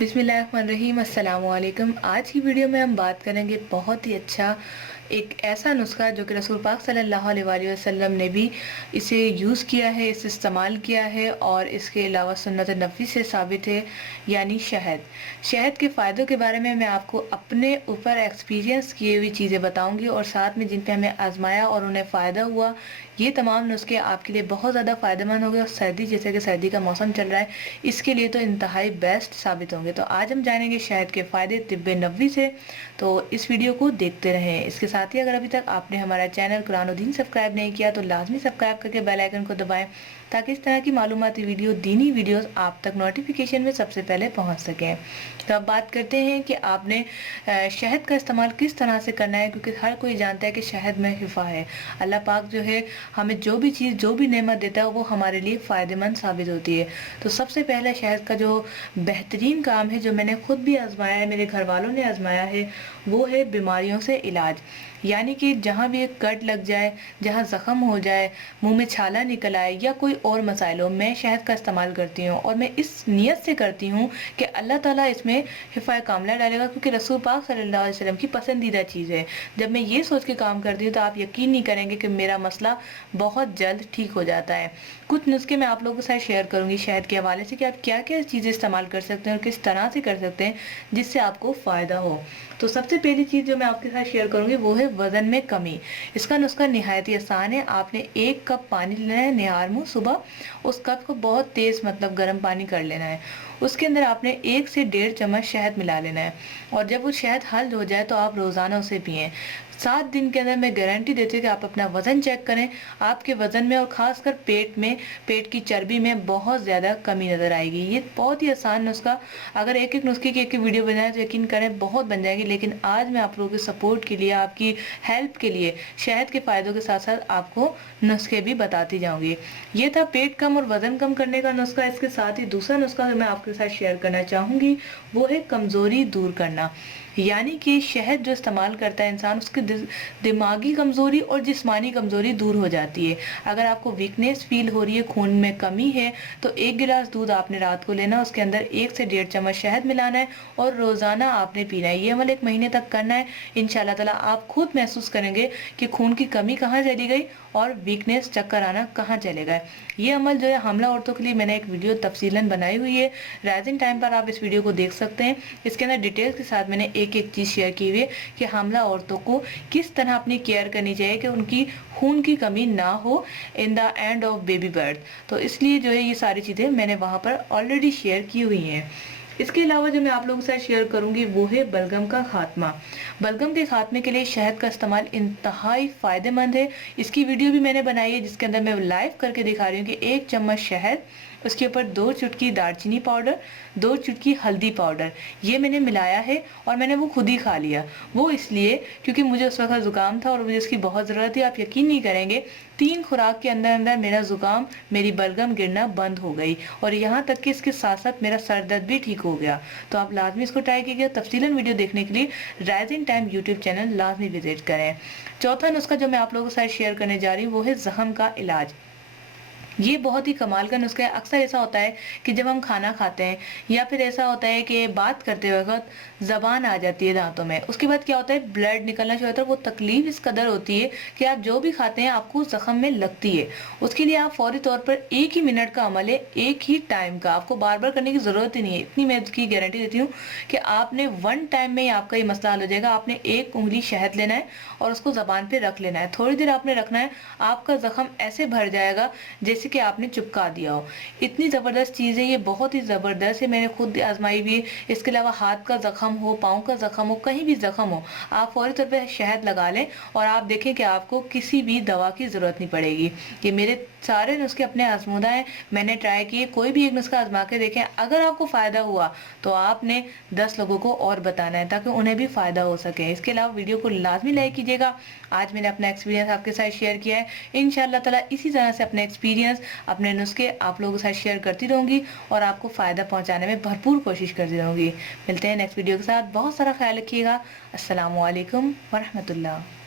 बिस्मिल्लाहिर्रहमानिर्रहीम। अस्सलाम वालेकुम। आज की वीडियो में हम बात करेंगे बहुत ही अच्छा एक ऐसा नुस्खा जो कि रसूल पाक सल्लल्लाहु अलैहि वसल्लम ने भी इसे यूज़ किया है, इसे इस्तेमाल किया है और इसके अलावा सुन्नत नबवी से साबित है, यानी शहद। शहद के फ़ायदों के बारे में मैं आपको अपने ऊपर एक्सपीरियंस किए हुई चीज़ें बताऊंगी और साथ में जिन पे हमें आजमाया और उन्हें फ़ायदा हुआ, ये तमाम नुस्खे आपके लिए बहुत ज़्यादा फ़ायदेमंद होंगे और सर्दी जैसे कि सर्दी का मौसम चल रहा है, इसके लिए तो इंतहाई बेस्ट साबित होंगे। तो आज हम जानेंगे शहद के फ़ायदे तिब्बे नबवी से, तो इस वीडियो को देखते रहें। इसके साथ ही अगर अभी तक आपने हमारा चैनल कुरानुद्दीन सब्सक्राइब नहीं किया तो लाजमी सब्सक्राइब करके बेल आइकन को दबाएं, ताकि इस तरह की मालूमाती वीडियो, दीनी वीडियोस आप तक नोटिफिकेशन में सबसे पहले पहुंच सकें। तो अब बात करते हैं कि आपने शहद का इस्तेमाल किस तरह से करना है, क्योंकि हर कोई जानता है कि शहद में शिफा है। अल्लाह पाक जो है हमें जो भी चीज़, जो भी नेमत देता है वो हमारे लिए फ़ायदेमंद साबित होती है। तो सबसे पहले शहद का जो बेहतरीन काम है, जो मैंने खुद भी आजमाया है, मेरे घर वालों ने आजमाया है, वो है बीमारियों से इलाज। यानी कि जहाँ भी एक कट लग जाए, जहाँ ज़ख़म हो जाए, मुंह में छाला निकल आए या कोई और मसाइल हो, मैं शहद का इस्तेमाल करती हूँ और मैं इस नीयत से करती हूँ कि अल्लाह ताला इसमें हिफाए कामला डालेगा, क्योंकि रसूल पाक सल्लल्लाहु अलैहि वसल्लम की पसंदीदा चीज़ है। जब मैं ये सोच के काम करती हूँ तो आप यकीन नहीं करेंगे कि मेरा मसला बहुत जल्द ठीक हो जाता है। कुछ नुस्खे मैं आप लोगों के साथ शेयर करूँगी शहद के हवाले से कि आप क्या क्या चीज़ें इस्तेमाल कर सकते हैं और किस तरह से कर सकते हैं जिससे आपको फ़ायदा हो। तो सबसे पहली चीज़ जो मैं आपके साथ शेयर करूँगी वो है वज़न में कमी। इसका नुस्खा निहायत ही आसान है। आपने 1 कप पानी लेना है निहार मुँह सुबह, उस कप को बहुत तेज़ मतलब गर्म पानी कर लेना है। उसके अंदर आपने 1 से 1.5 चम्मच शहद मिला लेना है और जब वो शहद हल हो जाए तो आप रोज़ाना उसे पिएं। 7 दिन के अंदर मैं गारंटी देती हूँ कि आप अपना वज़न चेक करें, आपके वज़न में और ख़ासकर पेट में, पेट की चर्बी में बहुत ज़्यादा कमी नज़र आएगी। ये बहुत ही आसान नुस्खा, अगर एक-एक नुस्खे की एक-एक वीडियो बनाएं तो यकीन करें बहुत बन जाएगी। लेकिन आज मैं आप लोगों के सपोर्ट के लिए, आपकी हेल्प के लिए शहद के फ़ायदों के साथ-साथ आपको नुस्खे भी बताती जाऊँगी। ये था पेट कम और वज़न कम करने का नुस्खा। इसके साथ ही दूसरा नुस्खा जो मैं आपके साथ शेयर करना चाहूँगी वो है कमज़ोरी दूर करना। यानी कि शहद जो इस्तेमाल करता है इंसान, उसकी दिमागी कमज़ोरी और जिस्मानी कमज़ोरी दूर हो जाती है। अगर आपको वीकनेस फील हो रही है, खून में कमी है, तो 1 गिलास दूध आपने रात को लेना, उसके अंदर 1 से 1.5 चम्मच शहद मिलाना है और रोज़ाना आपने पीना है। ये अमल 1 महीने तक करना है। इंशाल्लाह ताला आप खुद महसूस करेंगे कि खून की कमी कहाँ चली गई और वीकनेस, चक्कर आना कहाँ चले गए। ये अमल जो है हमला औरतों के लिए मैंने एक वीडियो तफसीलन बनाई हुई है, राइजिंग टाइम पर आप इस वीडियो को देख सकते हैं। इसके अंदर डिटेल्स के साथ मैंने एक-एक चीज़ शेयर की हुई है कि हमला औरतों को किस तरह अपनी केयर करनी चाहिए कि उनकी खून की कमी ना हो in the end of baby birth. तो इसलिए जो है ये सारी चीज़ें मैंने वहाँ पर ऑलरेडी शेयर की हुई हैं। इसके अलावा जो मैं आप लोगों के साथ शेयर करूंगी वो है बलगम का खात्मा। बलगम के खात्मे के लिए शहद का इस्तेमाल इंतहाई फ़ायदेमंद है। इसकी वीडियो भी मैंने बनाई है, जिसके अंदर मैं लाइव करके दिखा रही हूँ कि 1 चम्मच शहद, उसके ऊपर 2 चुटकी दालचीनी पाउडर, 2 चुटकी हल्दी पाउडर, ये मैंने मिलाया है और मैंने वो खुद ही खा लिया। वो इसलिए क्योंकि मुझे उस वक्त ज़ुकाम था और मुझे इसकी बहुत ज़रूरत थी। आप यकीन नहीं करेंगे, 3 खुराक के अंदर अंदर मेरा ज़ुकाम, मेरी बलगम गिरना बंद हो गई और यहाँ तक कि इसके साथ साथ मेरा सर दर्द भी ठीक हो गया। तो आप लाजमी इसको ट्राई कीजिए। तफसीलन वीडियो देखने के लिए राइजिंग टाइम यूट्यूब चैनल लाजमी विजिट करें। चौथा नुस्खा जो मैं आप लोगों के साथ शेयर करने जा रही हूँ वो है ज़ख़म का इलाज। ये बहुत ही कमाल का नुस्खा है। अक्सर ऐसा होता है कि जब हम खाना खाते हैं या फिर ऐसा होता है कि बात करते वक्त ज़बान आ जाती है दांतों में, उसके बाद क्या होता है, ब्लड निकलना शुरू होता है। वो तकलीफ इस कदर होती है कि आप जो भी खाते हैं आपको ज़ख़म में लगती है। उसके लिए आप फौरी तौर पर 1 ही मिनट का अमल है, 1 ही टाइम का, आपको बार बार करने की ज़रूरत ही नहीं है। इतनी मैं इसकी गारंटी देती हूँ कि आपने 1 टाइम में ही आपका ये मसला हल हो जाएगा। आपने 1 उंगली शहद लेना है और उसको ज़बान पर रख लेना है, थोड़ी देर आपने रखना है। आपका ज़ख़म ऐसे भर जाएगा जैसे कि आपने चिपका दिया हो। इतनी ज़बरदस्त चीज़ है ये, बहुत ही ज़बरदस्त है, मैंने खुद आजमाई भी है। इसके अलावा हाथ का ज़ख़म हो, पाँव का ज़ख़म हो, कहीं भी ज़ख़म हो, आप फौरी तौर पे शहद लगा लें और आप देखें कि आपको किसी भी दवा की ज़रूरत नहीं पड़ेगी। ये मेरे सारे नुस्खे अपने आजमूदा हैं, मैंने ट्राई किए। कोई भी एक नुस्खा आजमा के देखें, अगर आपको फ़ायदा हुआ तो आपने 10 लोगों को और बताना है ताकि उन्हें भी फ़ायदा हो सके। इसके अलावा वीडियो को लाजमी लाइक कीजिएगा। आज मैंने अपना एक्सपीरियंस आपके साथ शेयर किया है। इंशाअल्लाह ताला इसी तरह से अपने एक्सपीरियंस, अपने नुस्खे आप लोगों के साथ शेयर करती रहूँगी और आपको फ़ायदा पहुँचाने में भरपूर कोशिश करती रहूँगी। मिलते हैं नेक्स्ट वीडियो के साथ। बहुत सारा ख्याल रखिएगा। अस्सलामु अलैकुम व रहमतुल्लाह।